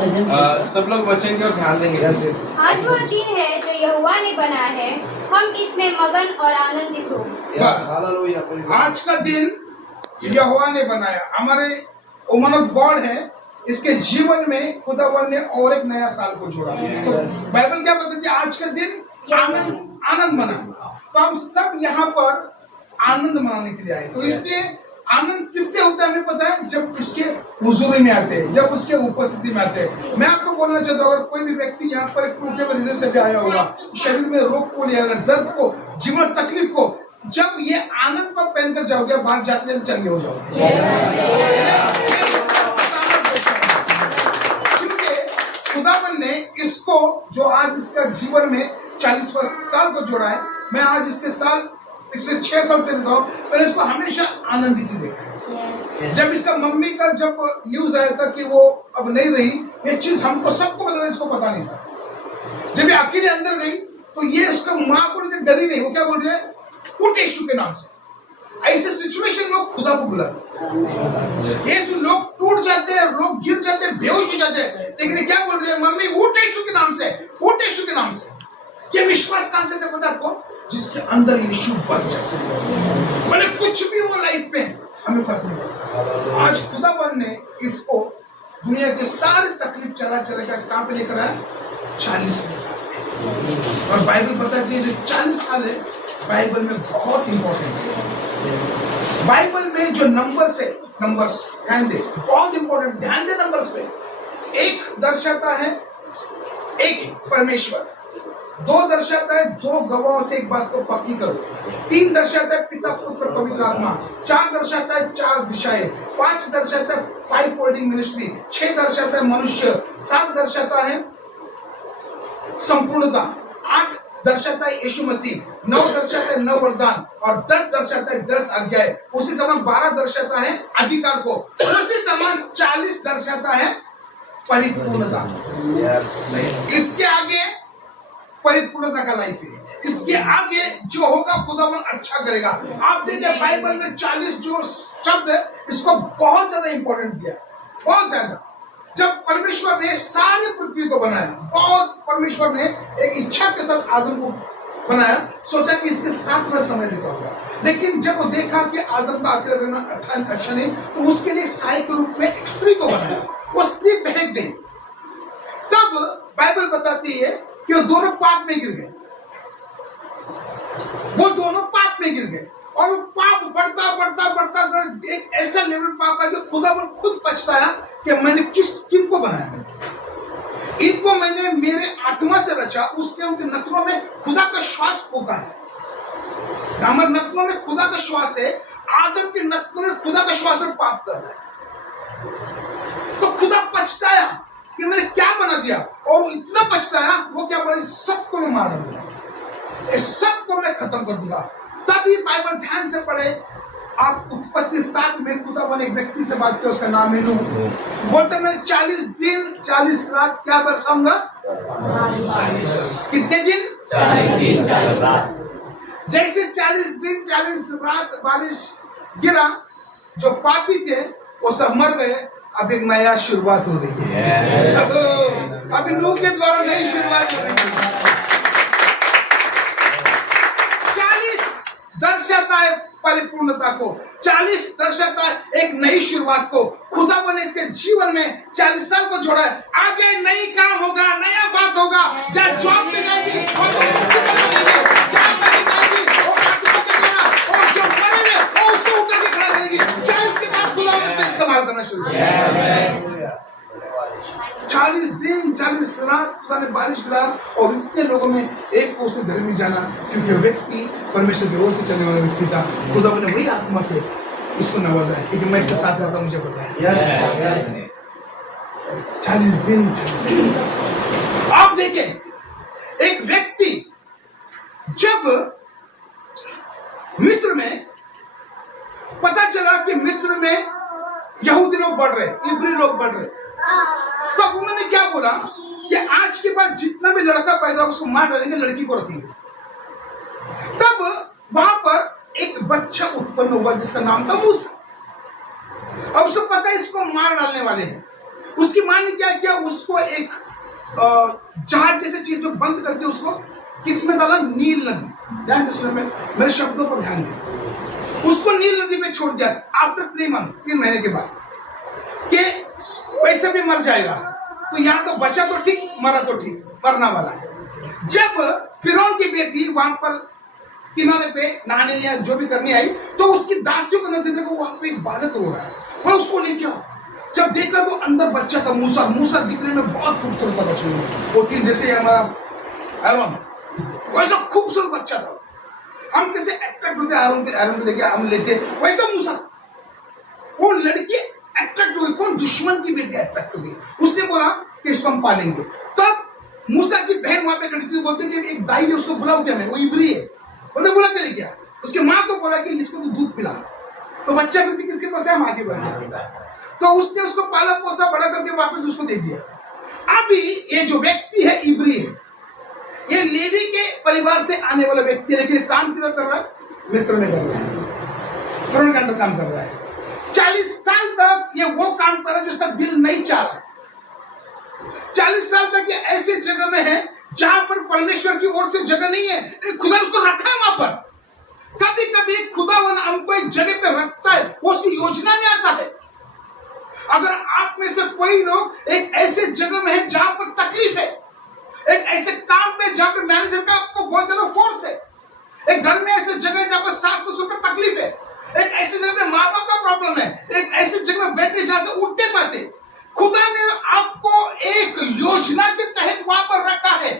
सब लोग वचन की ओर ध्यान देंगे। आज वो दिन है जो यहोवा ने बनाया है, हम इसमें मगन और आनंदित हो। बस आज का दिन यहोवा ने बनाया, हमारे वुमन ऑफ गॉड है, इसके जीवन में खुदावन ने और एक नया साल को जोड़ा। तो बाइबल क्या बताती है? आज का दिन आनंद मना। तो हम सब यहाँ पर आनंद मनाने के लिए आए। तो इसलिए आनंद किससे होता है हमें पता है, जब उसके हुजूरी में आते हैं, जब उसके उपस्थिति में आते हैं। मैं आपको बोलना चाहता हूँ, अगर कोई भी व्यक्ति यहाँ पर एक टूटे हुए हृदय से भी आया होगा, शरीर में रोग को लिया, दर्द को, जीवन तकलीफ को, जब ये आनंद को पहनकर जाओगे, बाहर जाते जाते चंगे हो जाओगे। क्योंकि खुदावन ने इसको, जो आज इसका जीवन में 40 साल को जोड़ा है, मैं आज इसके साल पिछले 6 साल से रहता हूँ, मैंने इसको हमेशा आनंदित देखा है। जब इसका मम्मी का जब न्यूज आया था कि वो अब नहीं रही, ये चीज हमको सबको पता था, इसको पता नहीं था। जब ये अकेले अंदर गई तो ये उसका माँ को डरी नहीं, वो क्या बोल रही है? उठ यीशु के नाम से। ऐसे सिचुएशन में वो खुदा को बुलाते। ये लोग टूट जाते हैं, लोग गिर जाते हैं, बेहोश हो जाते हैं, लेकिन क्या बोल रही है? मम्मी उठ यीशु के नाम से, उठ यीशु के नाम से। ये विश्वास कहां से था पता आपको? जिसके अंदर यीशु बस जाता है, भले कुछ भी हो लाइफ में, हमें फर्क नहीं पड़ता। आज खुदावन ने इसको दुनिया के सारे तकलीफ चला के आज कहां पे लेकर आया? 40 साल। और बाइबल बताती है जो 40 साल है, बाइबल में बहुत इंपॉर्टेंट है। बाइबल में जो नंबर्स है, नंबर्स ध्यान दे, बहुत इंपॉर्टेंट, ध्यान दे नंबर्स पे। एक दर्शाता है एक परमेश्वर, 2 दर्शाता है 2 गवाहों से एक बात को पक्की करो, 3 दर्शाता है पिता पुत्र पवित्र आत्मा, 4 दर्शाता है 4 दिशाएं, 5 दर्शाता है 5 फोल्डिंग मिनिस्ट्री, 6 दर्शाता है मनुष्य, 7 दर्शाता है संपूर्णता, 8 दर्शाता है यीशु मसीह, 9 दर्शाता है 9 वरदान, और 10 दर्शाता है 10 आज्ञाएं। उसी समान 12 दर्शाता है अधिकार को, उसी समान 40 दर्शाता है परिपूर्णता। इसके आगे परिपूर्णता का लाइफ है, इसके आगे जो होगा खुदावन अच्छा करेगा। आप देखिए बाइबल में 40 जो शब्द है, इसको बहुत ज्यादा इंपॉर्टेंट दिया, बहुत ज्यादा। जब परमेश्वर ने सारी पृथ्वी को बनाया, बहुत परमेश्वर ने एक इच्छा के साथ आदम को बनाया, सोचा कि इसके साथ में समय बिताऊंगा। लेकिन जब वो देखा कि आदम का अकेले रहना अच्छा नहीं, तो उसके लिए सहायक के रूप में एक स्त्री को बनाया। वो स्त्री बहक गई। तब बाइबल बताती है कि वो दोनों पाप में गिर गए, वो दोनों पाप में गिर गए, और वो पाप बढ़ता बढ़ता बढ़ता एक ऐसा लेवल पाप है जो खुदावन खुद पछताया कि मैंने किनको बनाया, इनको मैंने मेरे आत्मा से रचा, उसने उनके नथनों में खुदा का श्वास फूका है। हमारे नथनों में खुदा का श्वास है, आदम के नथनों में खुदा का श्वास और पाप कर रहा है। तो खुदा पछताया कि मैंने क्या बना दिया, और इतना पछताया, वो क्या बोले? सबको मैं मार दूंगा, सबको मैं खत्म कर दूंगा। तभी बाइबल ध्यान से पढ़े आप, उत्पत्ति 7 में खुदावन एक व्यक्ति से बात किया, उसका नाम है नूह। बोलते मैंने 40 दिन 40 रात क्या बरसाऊंगा? कितने दिन? 40 दिन 40 रात। जैसे 40 दिन 40 रात बारिश गिरा, जो पापी थे वो सब मर गए। अब एक नया शुरुआत हो रही है। अभी नूह के द्वारा नई शुरुआत हो रही है। 40 दर्शाता है परिपूर्णता को, 40 दर्शाता है एक नई शुरुआत को। खुदावन ने इसके जीवन में 40 साल को जोड़ा है। आगे नई काम होगा, नया बात होगा, जहाँ जॉब मिलेगी, और जो मरेंगे वो उसको उठा के खड़ा करेगी। 40 के बाद खुदावन इसको इस्तेमाल करना शुरू करेगा। 40 दिन 40 रात खुदा ने बारिश गिरा, और इतने लोगों में एक को उसने धर्मी जाना, क्योंकि व्यक्ति परमेश्वर की ओर से चलने वाला व्यक्ति था। खुदा ने वही आत्मा से इसको नवाजा है, क्योंकि मैं इसके साथ रहता, मुझे पता है। 40 दिन 40 दिन। आप देखें एक व्यक्ति जब मिस्र में पता चला कि मिस्र में यहूदी लोग बढ़ रहे, इब्री लोग बढ़ रहे, तब उन्होंने क्या बोला कि आज के बाद जितना भी लड़का पैदा हो उसको मार डालेंगे, लड़की को रखेंगे। तब वहां पर एक बच्चा उत्पन्न हुआ जिसका नाम था मूसा। अब उसको पता है इसको मार डालने वाले हैं। उसकी मां ने क्या किया? उसको जहाज जैसे चीज में बंद करके उसको किस में डाला? नील नदी। ध्यान से सुनो, मेरे शब्दों पर ध्यान दें। उसको नील नदी में छोड़ दिया आफ्टर 3 months, 3 महीने के बाद, कि वैसे भी मर जाएगा, तो यहाँ तो बचा तो ठीक, मरा तो ठीक, मरना वाला है। जब फिरौन की बेटी वहां पर किनारे पे नहाने या जो भी करने आई, तो उसकी दासियों का नजर देखो, वहां पे एक बालक रो रहा है, वो उसको लेके आओ। जब देखा तो अंदर बच्चा था, मूसा। मूसा दिखने में बहुत खूबसूरत था, बच्चे में वो थी जैसे हमारा आरोन, वैसा खूबसूरत बच्चा था। हम कैसे अट्रैक्ट होते आरोन को लेके हम लेते, वैसा मूसा। वो लड़की अट्रैक्ट हुई, कौन? दुश्मन की बेटी अट्रैक्ट हो गई। उसने बोला कि इसको हम पालेंगे। तब मूसा की बहन वहां पे खड़ी थी, बोलते कि एक दाई है, उसको बुलाओ क्या? मैं, वो इब्री है। बोले बुला तेरे क्या? उसकी माँ को बोला कि इसको तो दूध पिला। तो बच्चा फिर से किसके पास है? माँ के पास है। तो उसने उसको पाला पोसा बड़ा करके वापस उसको दे दिया। अभी ये जो व्यक्ति है इब्री है, ये लेवी के परिवार से आने वाला व्यक्ति है, लेकिन काम किधर कर रहा है? मिस्र में कर रहा है, फिरौन के अंदर काम कर रहा है। 40 साल तक ये वो काम कर रहा है जो उसका दिल नहीं चाह रहा है। 40 साल तक ये ऐसे जगह में है जहां पर परमेश्वर की ओर से जगह नहीं है, खुदा उसको रखा है वहां पर। कभी कभी खुदावन हमको एक जगह पे रखता है, वो उसकी योजना में आता है। अगर आप में से कोई लोग एक ऐसे जगह में है जहां पर तकलीफ है, एक ऐसे काम पे जहां पे मैनेजर का आपको बहुत ज्यादा फोर्स है, एक घर में ऐसे जगह जहां पर सास ससुर का तकलीफ है, एक ऐसी जगह में माँ बाप का प्रॉब्लम है, एक ऐसी जगह में बैठे जहां से उठते पाते, खुदा ने आपको एक योजना के तहत वहां पर रखा है।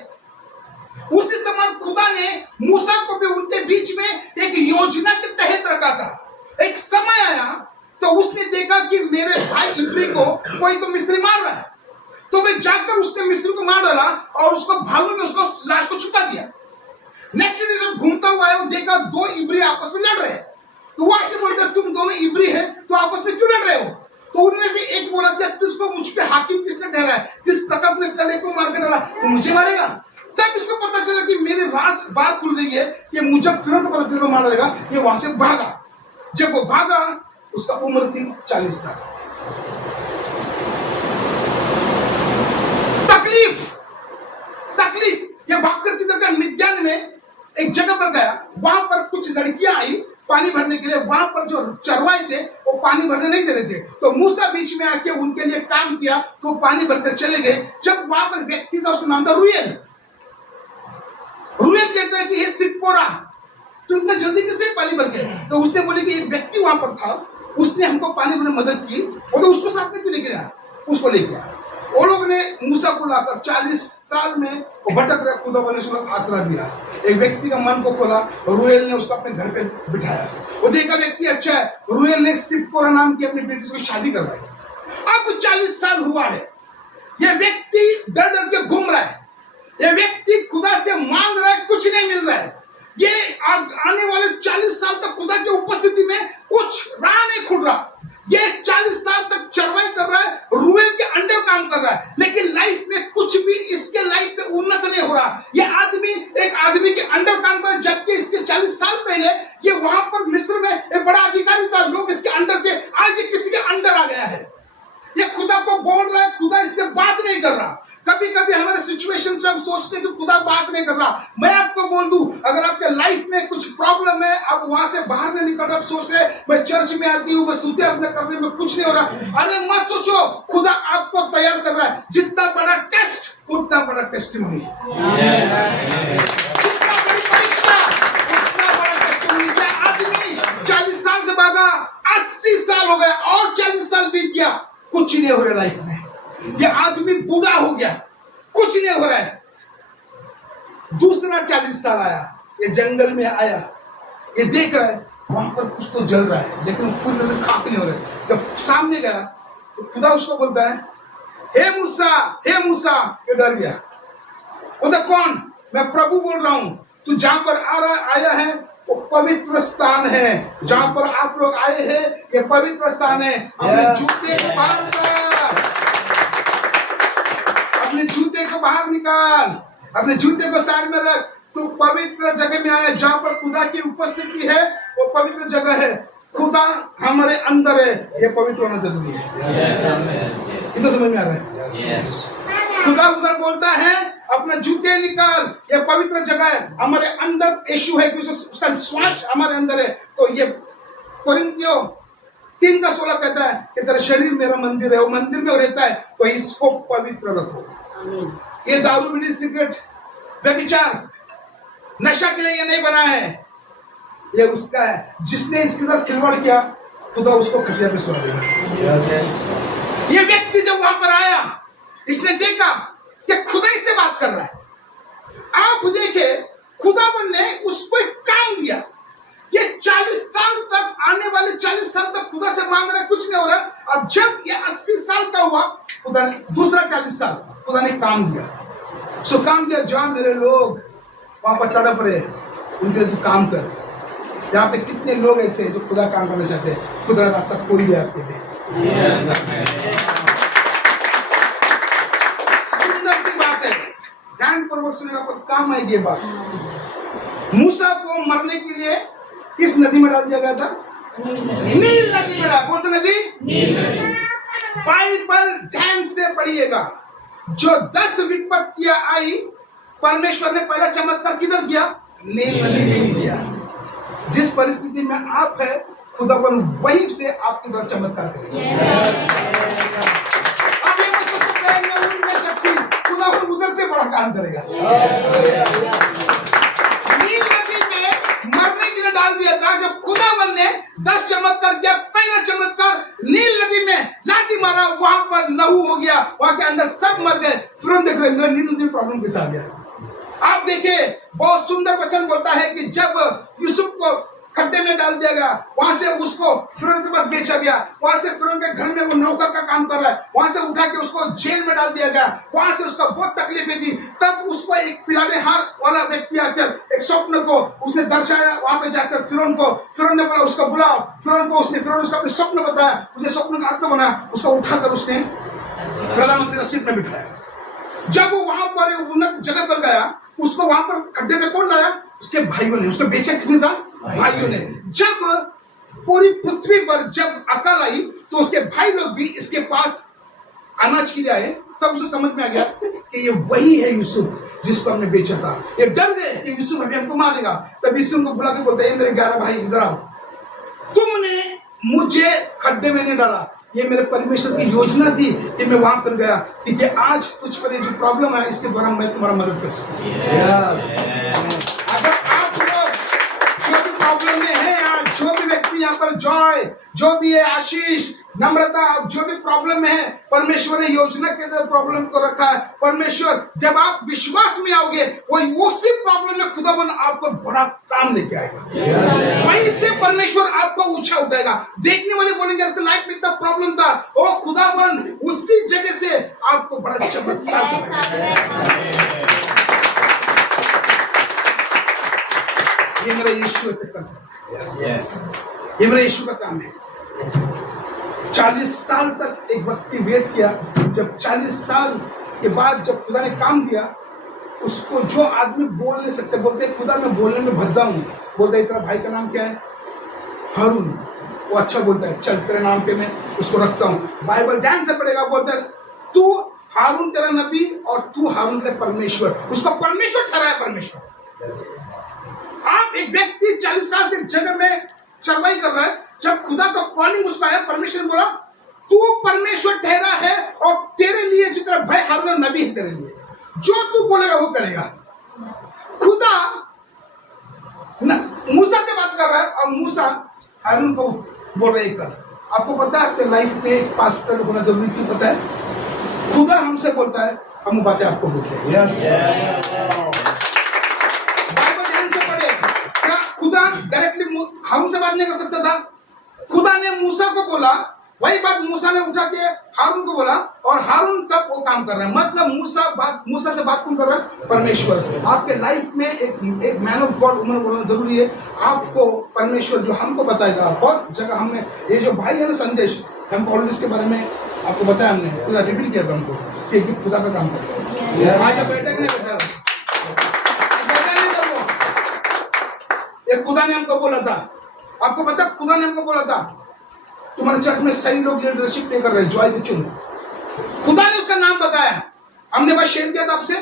उसी समान खुदा ने मूसा को भी उनके बीच में एक योजना के तहत रखा था। एक समय आया तो उसने देखा कि मेरे भाई इब्री को कोई तो मिस्री मार रहा है, तो वे जाकर उसने मिस्री को मार डाला और उसको भालू में उसको लाश को छुपा दिया। नेक्स्ट डे जब घूमता हुआ आया, देखा 2 इब्री आपस में लड़ रहे हैं। तो वो आके बोलता, तुम दोनों इब्री है तो आपस में क्यों लड़ रहे हो? तो उनमें से एक बोला कि तुझको मुझ पे हाकिम किसने ठहरा है? जिस तकब ने कले को मार के डाला, तो मुझे मारेगा। तब इसको पता चला कि मेरी राज बार खुल गई है, कि मुझे फिरौन को पता चला मार डालेगा। ये वहां से भागा। जब वो भागा, उसका उम्र थी 40 साल। तकलीफ ये भागकर किधर गया? मिद्यान में एक जगह पर गया, वहां पर कुछ लड़कियां आई पानी भरने के लिए। वहां पर जो चरवाए थे वो पानी भरने नहीं दे रहे थे, तो मूसा बीच में आके उनके लिए काम किया, तो पानी भरकर चले गए। जब वहां पर व्यक्ति था, उसका नाम था रुएल। रुएल कहते हैं कि ये सिप्पोरा, तो इतना जल्दी कैसे पानी भर गए? तो उसने बोले कि एक व्यक्ति वहां पर था, उसने हमको पानी भरने में मदद की, और तो उसको साथ में क्यों लेके आया? उसको लेके आया। वो लोग ने मूसा को लाकर 40 साल में वो भटक रहे, खुदा ने उसको आसरा दिया। एक व्यक्ति का मन को खोला, रुएल ने उसको अपने घर पे बिठाया। वो देखा व्यक्ति अच्छा है, रुएल ने सिप्पोरा नाम की अपनी बेटी से शादी करवाई। अब 40 साल हुआ है, ये व्यक्ति डर डर के घूम रहा है, ये व्यक्ति खुदा से मांग रहा है, कुछ नहीं मिल रहा है। ये आने वाले 40 साल तक खुदा की उपस्थिति में कुछ राह नहीं खुल रहा। ये 40 साल तक चरवाई कर रहा है, रुएल के अंडर काम कर रहा है, लेकिन लाइफ में कुछ भी इसके लाइफ में उन्नत नहीं हो रहा। ये आदमी एक आदमी के अंडर काम कर रहा है, जबकि इसके 40 साल पहले ये वहां पर मिस्र में एक बड़ा अधिकारी था, लोग इसके अंडर थे। आज ये किसी के अंडर आ गया है। ये खुदा को बोल रहा है, खुदा इससे बात नहीं कर रहा। कभी कभी हमारे सिचुएशंस में हम सोचते हैं कि खुदा बात नहीं कर रहा। मैं आपको बोल दूं, अगर आपके लाइफ में कुछ प्रॉब्लम है, आप वहां से बाहर नहीं निकल रहे, आप सोच रहे मैं चर्च में आती हूँ, मैं स्तुति आराधना करने में कुछ नहीं हो रहा, अरे मत सोचो, खुदा आपको तैयार कर रहा है। जितना बड़ा टेस्ट उतना बड़ा टेस्टिमोनी, जितना बड़ी परीक्षा उतना बड़ा टेस्टिमोनी। आदमी 40 साल से भागा, 80 साल हो गया और 40 साल बीत गया, कुछ नहीं हो रहा लाइफ में। ये आदमी बूढ़ा हो गया, कुछ नहीं हो रहा है। दूसरा 40 साल आया, ये जंगल में आया, ये देख रहा है वहां पर कुछ तो जल रहा है, लेकिन पूरी तरह से खाक नहीं हो रहा है। जब सामने गया तो खुदा उसको बोलता है, हे मूसा, हे मूसा। ये डर गया। बोलता कौन? मैं प्रभु बोल रहा हूं। तू जहां पर आया है वो पवित्र स्थान है। जहां पर आप लोग आए हैं ये पवित्र स्थान है। अपने जूते को बाहर निकाल, अपने जूते को बाहर निकाल, अपने जूते को साइड में रख। तू पवित्र जगह में आया, जहां पर खुदा की उपस्थिति है वो पवित्र जगह है। खुदा हमारे अंदर है, ये पवित्र होना जरूरी है। कितना समझ में आ रहा है? खुदा उधर बोलता है अपना जूते निकाल, ये पवित्र जगह है, हमारे अंदर यीशु है, उसका श्वास हमारे अंदर है। तो ये कोरिन्थियों 3:16 कहता है कि तेरा शरीर मेरा मंदिर है, वो मंदिर में रहता है, तो इसको पवित्र रखो। ये दारू बीड़ी सिगरेट व्यभिचार नशा के लिए ये नहीं बना है, ये उसका है। जिसने इसके साथ खिलवाड़ किया खुदा उसको खटिया पे सुला देगा। ये व्यक्ति जब वहां पर आया, इसने देखा कि खुदा इससे बात कर रहा है। आप देखे खुदावन ने उसको एक काम दिया। ये 40 साल तक, आने वाले 40 साल तक खुदा से मांग रहा है, कुछ नहीं हो रहा। अब जब ये 80 साल का हुआ, खुदा ने दूसरा 40 साल खुदा ने काम दिया। सो काम दिया, जहां मेरे लोग वहां पर तड़प रहे, उनके लिए काम कर। यहाँ पे कितने लोग ऐसे हैं जो खुदा काम करना चाहते हैं, खुदा रास्ता खोल दिया आपके लिए। सुंदर सी बात है, ध्यान पूर्वक सुनेगा, आपको काम आएगी ये बात। मूसा को मरने के लिए किस नदी में डाल दिया गया था? नील नदी में डाल। कौन सी नदी? नील नदी। बाइबल ध्यान से पढ़िएगा। जो 10 विपत्तियां आई, परमेश्वर ने पहला चमत्कार किधर किया? नील नदी में ही किया। जिस परिस्थिति में आप है, खुदावन वहीं से आपके द्वारा चमत्कार करेगा। आप ये मत सोचो मैं उड़ नहीं सकती, खुदावन उधर से बड़ा काम करेगा। नील नदी में मरने के लिए डाल दिया था। जब खुदावन ने 10 चमत्कार किया, पहला चमत्कार नील नदी में लाठी मारा, वहां पर लहू हो गया, वहां के अंदर सब मर गए। फिर हम देख रहे मेरा नील नदी में प्रॉब्लम कैसा आ गया। आप देखिए बहुत सुंदर वचन बोलता है कि जब यूसुफ को खड्डे में डाल दिया गया, वहां से उसको फिरौन के पास बेचा गया, वहां से फिरौन के घर में वो नौकर का काम कर रहा है, वहां से उठा के उसको जेल में डाल दिया गया, वहां से उसका बहुत तकलीफें दी। तब उसको एक पिलानेहार वाला व्यक्ति आकर एक स्वप्न को उसने दर्शाया, वहां पे जाकर फिरौन ने बोला उसको बुलाओ। फिरौन उसका अपने स्वप्न बताया, मुझे स्वप्न का अर्थ बनाया, उसको उठाकर उसने प्रधानमंत्री का सीट में बिठाया। जब वो वहां पर उन्नत जगह पर गया, उसको वहां पर खड्डे में कौन लाया? उसके भाइयों ने। उसको बेचा किसने था? भाइयों ने। जब पूरी पृथ्वी पर जब अकाल आई, तो उसके भाई लोग भी इसके पास अनाज के लिए आए। तब उसे समझ में आ गया कि ये वही है यूसुफ जिसको हमने बेचा था। ये डर गए कि यूसुफ अभी हमको मारेगा। तब यूसुफ को बुला के बोलते हैं, मेरे 11 भाई इधर आओ, तुमने मुझे खड्डे में नहीं डाला, ये मेरे परमेश्वर की योजना थी कि मैं वहां पर गया, क्योंकि आज तुझ पर ये जो प्रॉब्लम है, इसके द्वारा मैं तुम्हारा मदद कर सकूं। अगर आप लोग जो भी प्रॉब्लम में है, आज जो भी व्यक्ति यहाँ पर जॉय, जो भी है आशीष, नम्रता, आप जो भी प्रॉब्लम में है, परमेश्वर ने योजना के अंदर प्रॉब्लम को रखा है। परमेश्वर जब आप विश्वास में आओगे, वही उसी प्रॉब्लम में खुदावन आपको बड़ा काम लेके आएगा। वहीं से परमेश्वर आपको ऊंचा उठाएगा। देखने वाले बोलेंगे इसका लाइफ में इतना प्रॉब्लम था, ओ खुदावन उसी जगह से आपको बड़ा चमत्कार करेगा। ये मेरा यीशु ऐसे कर सकता है, ये मेरा यीशु का काम है। 40 साल तक एक व्यक्ति वेट किया। जब 40 साल के बाद जब खुदा ने काम दिया, उसको जो आदमी बोल नहीं सकते, बोलते खुदा मैं बोलने में भद्दा हूँ, बोलता है तेरा भाई का नाम क्या है? हारून। वो अच्छा बोलता है, चल तेरे नाम पे मैं उसको रखता हूँ। बाइबल ध्यान से पढ़ेगा, बोलता है तू हारून तेरा नबी और तू हारून तेरा परमेश्वर। उसको परमेश्वर ठहराया परमेश्वर। आप एक व्यक्ति 40 साल से एक जगह में चरवाई कर रहा है, जब खुदा का कॉलिंग उसका है, परमेश्वर बोला तू परमेश्वर ठहरा है और तेरे लिए जो तेरा भाई हारून नबी है, तेरे लिए जो तू बोलेगा वो करेगा। खुदा मूसा से बात कर रहा है और मूसा हारून को बोल रहे कर। आपको पता है आपके लाइफ में एक पास्टर होना जरूरी क्यों? पता है खुदा हमसे बोलता है, हम बातें आपको बोलते हैं। खुदा डायरेक्टली हमसे बात नहीं कर सकता था। खुदा ने मूसा को बोला, वही बात मूसा ने उठा के हारून को बोला, और हारून तब वो काम कर रहा है। मतलब मूसा से बात कौन कर रहा है? परमेश्वर। आपके लाइफ में एक मैन ऑफ गॉड उम्र बोलना जरूरी है। आपको परमेश्वर जो हमको बताएगा, बहुत जगह हमने ये जो भाई है ना संदेश, हमको ऑलरेडी इसके बारे में आपको बताया, हमने खुदा रिवील किया था हमको कि खुदा का काम करता है। आज बैठा कि नहीं बैठा? ये खुदा ने हमको बोला था। आपको पता खुदा ने हमको बोला था तुम्हारे चर्च में सही लोग लीडरशिप नहीं कर रहे, जॉय को चुनो। खुदा ने उसका नाम बताया। हमने बात शेयर किया था आपसे,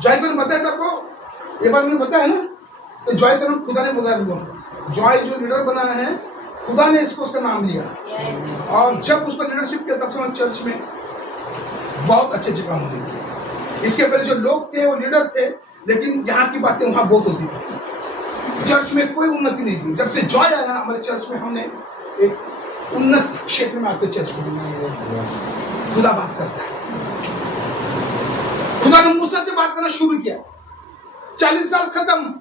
जॉय को बताया था आपको, ये बात मैंने बताया ना। तो जॉय का नाम खुदा ने बताया हमको। जॉय जो लीडर बना है, खुदा ने इसको उसका नाम लिया, और जब उसका लीडरशिप किया तब से हमारे चर्च में बहुत अच्छे काम होने लगे। इसके पहले जो लोग थे वो लीडर थे, लेकिन यहाँ की बातें वहाँ बहुत होती थी, चर्च में कोई उन्नति नहीं थी। जब से जॉय आया हमारे चर्च में, हमने एक उन्नत क्षेत्र में आकर चर्च को दिया। खुदा बात करता है। खुदा ने मूसा से बात करना शुरू किया, 40 साल खत्म,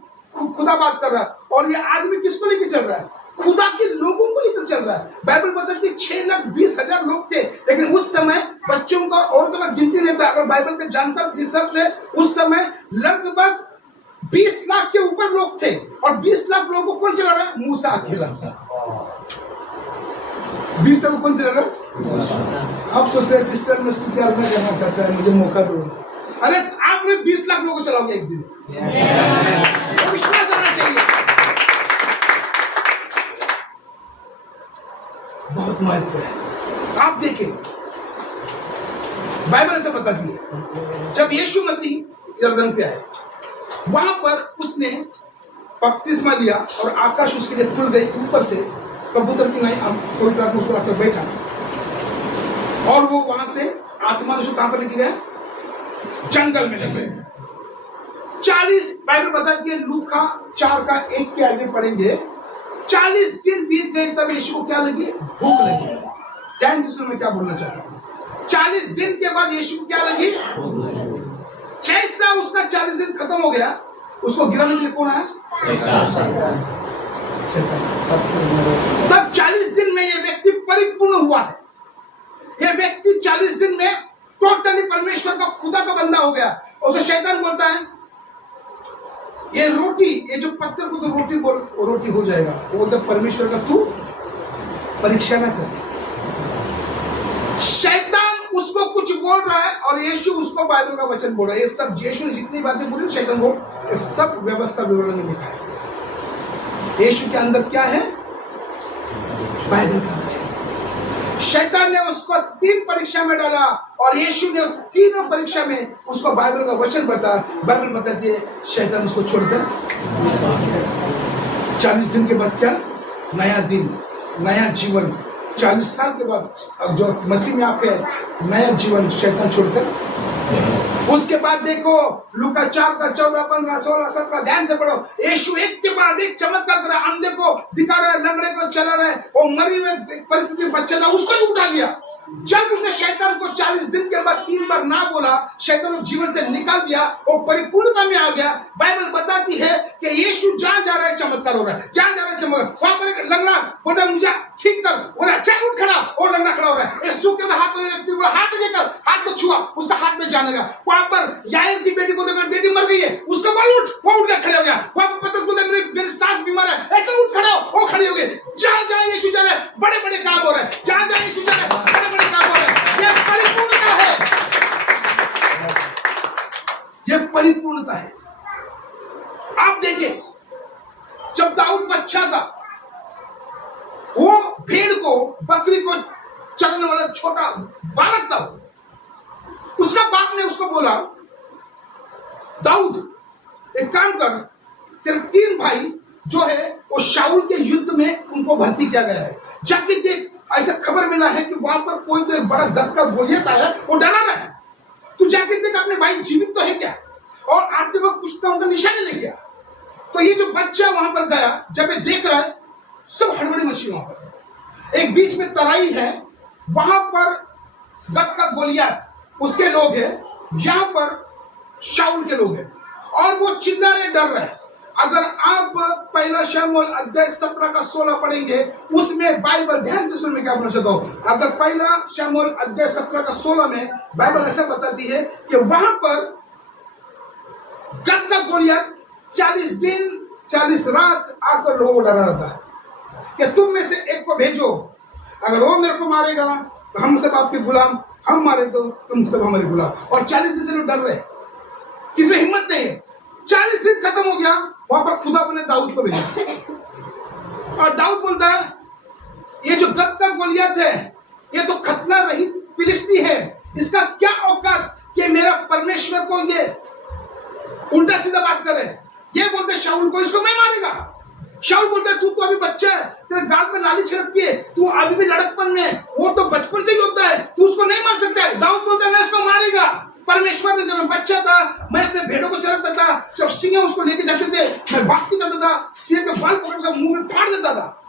खुदा बात कर रहा है। और ये आदमी किसको लेकर चल रहा है? खुदा के लोगों को लेकर चल रहा है। बाइबल बताती है 6,20,000 लोग थे, लेकिन उस समय बच्चों का और औरतों का गिनती नहीं था। अगर बाइबल के जानकार के हिसाब से उस समय लगभग 20 लाख के ऊपर लोग थे, और 20 लाख लोगों को कौन चला रहा है? मूसा अकेला। 20 लाख को कौन चला रहा है? आप सोच रहे सिस्टर में क्या करना चाहता है, मुझे मौका दो। अरे आपने 20 लाख लोगों को चलाओगे एक दिन, तो विश्वास आना चाहिए। बहुत महत्व है। आप देखें, बाइबल ऐसा बताती है, जब यीशु मसीह यरदन पे आए, वहां पर उसने बपतिस्मा लिया और आकाश उसके लिए खुल गई। ऊपर से कबूतर की नहीं, पवित्र आत्मा उसको आकर बैठा, और वो वहां से आत्मा उसको कहां पर लेके गया? जंगल में ले गए। 40 बाइबल बताती है, लूका 4:1 के आगे पढ़ेंगे, 40 दिन बीत गए, तब यीशु को क्या लगी? भूख लगी। ध्यान से सुनो मैं क्या बोलना चाहता हूं। 40 दिन के बाद यीशु को क्या लगी? जैसा उसका 40 दिन खत्म हो गया, उसको गिराने के लिए कौन आया? तब 40 दिन में यह व्यक्ति परिपूर्ण हुआ है। यह व्यक्ति 40 दिन में टोटली परमेश्वर का, खुदा का बंदा हो गया। और उसे शैतान बोलता है, ये रोटी, ये जो पत्थर को तो रोटी बोल, रोटी हो जाएगा। वो बोलता परमेश्वर का तू परीक्षा न कर। शैतान उसको कुछ बोल रहा है और यीशु उसको बाइबल का वचन बोल रहा है। ये सब यीशु ने जितनी बातें बोली शैतान को, ये सब व्यवस्था विवरण में लिखा है। यीशु के अंदर क्या है? बाइबल का वचन। शैतान ने उसको 3 परीक्षा में डाला, और यीशु ने तीनों परीक्षा में उसको बाइबल का वचन बताया। बाइबल बताती है शैतान उसको छोड़कर 40 दिन के बाद क्या? नया दिन, नया जीवन। 40 साल के बाद अब जो मसीह में आपके नया जीवन, शैतान छोड़कर। उसके बाद देखो लूका 4:14, 15, 16, 17 ध्यान से पढ़ो। यीशु एक के बाद एक चमत्कार कर रहा है। अंधे को दिखा रहा है, लंगड़े को चला रहा है, और मरी हुए परिस्थिति बच्चा था उसको ही उठा लिया। जब उसने शैतान को 40 दिन के बाद 3 बार ना बोला, शैतान को जीवन से निकाल दिया और परिपूर्णता में आ गया। बाइबल बताती है कि यीशु जहां जा रहा है चमत्कार हो रहा है, जहां जा रहा है चमत्कार। वहां पर एक लंगड़ा बोलता मुझे ठीक कर, बोला चल उठ खड़ा, और लंगड़ा खड़ा हो रहा है। यीशु के हाथ में व्यक्ति को हाथ देकर हाथ को छुआ, उसका हाथ में जाने लगा। वहां पर याईर की बेटी को देखकर बेटी मर गई है, उसका बोल उठ, वो उठ के खड़े हो गया। वहां पर पतरस बोलता मेरी सास बीमार है, चल उठ खड़ा हो, वो खड़ी हो गई। जहां जहां यीशु जा रहा है बड़े बड़े काम हो रहे हैं, जहां जहां यीशु जा रहा है बड़े बड़े काम हो रहे हैं। यह परिपूर्णता है, यह परिपूर्णता है। आप देखिए, जब दाऊद बच्चा था, वो भेड़ को, बकरी को चरने वाला छोटा बालक था। उसका बाप ने उसको बोला, दाऊद एक काम कर, तेरे 3 भाई जो है वो शाऊल के युद्ध में उनको भर्ती किया गया है, जाके देख। ऐसा खबर मिला है कि वहां पर कोई तो एक बड़ा गद का गोलियत आया, वो डरा रहा है। तू जाके देख अपने भाई जीवित तो है क्या, और आते वक्त कुछ तो उनका निशान ले गया। तो ये जो बच्चा वहां पर गया, जब ये देख रहा है सब हड़बड़ी मची। वहां पर एक बीच में तराई है, वहां पर गद का गोलियत उसके लोग हैं, यहां पर शाऊल के लोग हैं, और वो चिल्ला रहे, डर रहे। अगर आप पहला शमूएल अध्याय 17 का 16 पढ़ेंगे, उसमें बाइबल, ध्यान से सुनने क्या बोलना चाहता हूं। अगर पहला शमूएल अध्याय 17 का 16 में बाइबल ऐसा बताती है कि वहां पर गद का गोलियत 40 दिन 40 रात आकर लोगों को डरा रहता है कि तुम में से एक को भेजो, अगर वो मेरे को मारेगा तो हम सब आपके गुलाम, हम मारे तो तुम सब हमारे गुलाम। और 40 दिन से लोग डर रहे, किसमें हिम्मत नहीं है। 40 दिन खत्म हो गया, वहां पर खुदा ने दाऊद को भेजा, और दाऊद बोलता है ये जो गद का गोलियत है, ये तो खतना रहित फिलिस्ती है, इसका क्या औकात कि परमेश्वर को ये उल्टा सीधा बात करे। ये बोलते शाऊल को इसको नहीं मारेगा। शाऊल बोलता है तू तो अभी बच्चा है, तेरे गाल पे लाली छिड़कती है, तू अभी भी लड़कपन में, वो तो बचपन से ही होता है, तू उसको नहीं मार सकता है। दाऊद बोलता है मैं इसको मारेगा। परमेश्वर ने, जब मैं बच्चा था मैं अपने भेड़ों को चराता था, जब सिंह उसको लेके जाते थे मैं भागते जाता था, सिंह के बाल पकड़ कर मुंह में फाड़ देता था,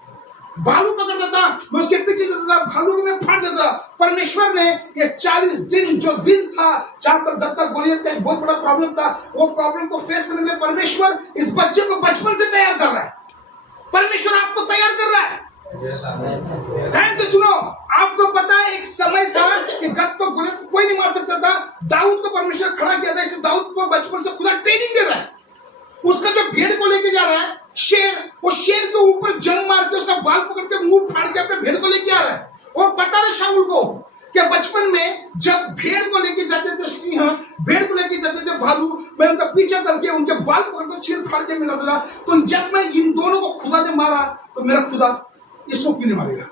भालू पकड़ता था मैं उसके पीछे जाता था, भालू को मैं फाड़ देता। परमेश्वर ने ये 40 दिन जो दिन था जहां पर गद का गोलियत का एक बहुत बड़ा प्रॉब्लम था, वो प्रॉब्लम को फेस करने के लिए परमेश्वर इस बच्चे को बचपन से तैयार कर रहा है। परमेश्वर आपको तैयार कर रहा है। ध्यान से सुनो, आपको पता है एक समय था कि गद को गोलियत को कोई नहीं मार सकता था। दाऊद को परमेश्वर खड़ा किया था, इसलिए दाऊद को बचपन से खुदा ट्रेनिंग दे रहा है। उसका जो भेड़ को लेके जा रहा है शेर, वो शेर के ऊपर जंग मार के उसका बाल पकड़ के मुंह फाड़ के अपने भेड़ को लेके आ रहा है। और बता रहे शाऊल को कि बचपन में जब भेड़ को लेके जाते थे सिंह, भेड़ को लेके जाते थे भालू, मैं उनका पीछा करके उनके बाल पकड़ कर चीर फाड़ के मिला था। तो जब मैं इन दोनों को खुदा ने मारा तो मेरा खुदा इसको क्यों नहीं मारेगा?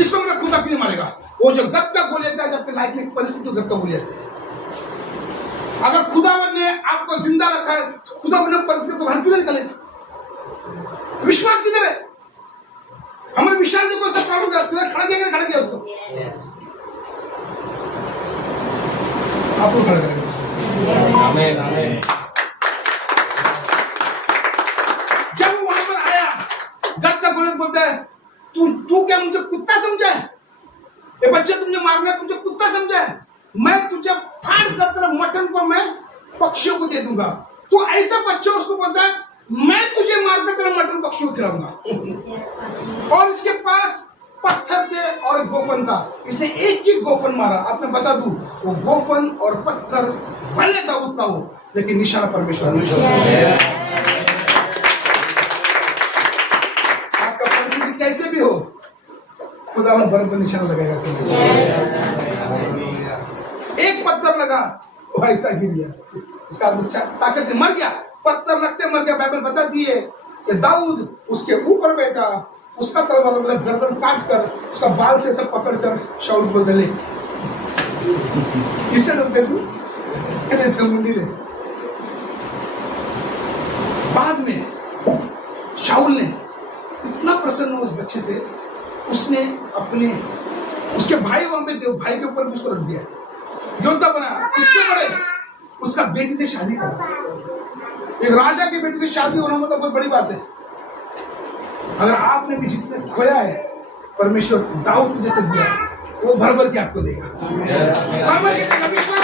इसको मेरा खुदा क्यों नहीं मारेगा? वो जो गद का गोलियत है, जबकि लाइफ में एक परिस्थिति गद का गोलियत है। अगर खुदावन ने आपको जिंदा रखा है तो खुदावन ने परिस्थिति को बाहर क्यों निकालेगा? विश्वास किधर है? हमारे विशाल जी को प्रॉब्लम खड़ा किया उसको, आपको खड़ा करेंगे। जब वो वहां पर आया, गद का गोलियत बोलता है तू क्या मुझे कुत्ता समझा है? ये बच्चे तुमने मारना तुझे कुत्ता समझा है? मैं तुझे फाड़ कर तेरे मटन को मैं पक्षियों को दे दूंगा। तो ऐसा बच्चा उसको बोलता है मैं तुझे मारकर तेरा मटन पक्षियों को खिलाऊंगा। और इसके पास पत्थर थे और गोफन था, इसने एक ही गोफन मारा। आप मैं बता दूं, वो गोफन और पत्थर भले दाऊद का हो, लेकिन निशाना परमेश्वर ने। आपका परिस्थिति कैसे भी हो, खुदावन बराबर निशाना लगेगा। एक पत्थर लगा, वो ऐसा गिर गया, इसका ताकत नहीं, मर गया। पत्थर लगते मर गया। बाइबल बताती है कि दाऊद उसके ऊपर बैठा, उसका तलवार गर्दन काट कर उसका बाल से सब पकड़ कर शाऊल को बदले। इससे डरते तू? इसका मुंडी ले। बाद में शाऊल ने इतना प्रसन्न उस बच्चे से, उसने अपने उसके भाई वहां पे भाई के ऊपर भी उसको रख दिया, योद्धा बनाया। इससे बड़े उसका बेटी से शादी करा। एक राजा की बेटी से शादी होना मतलब बहुत बड़ी बात है। अगर आपने भी जितने खोया है, परमेश्वर दाऊद जैसे दिया, वो भर भर के आपको देगा, भर भर के देगा।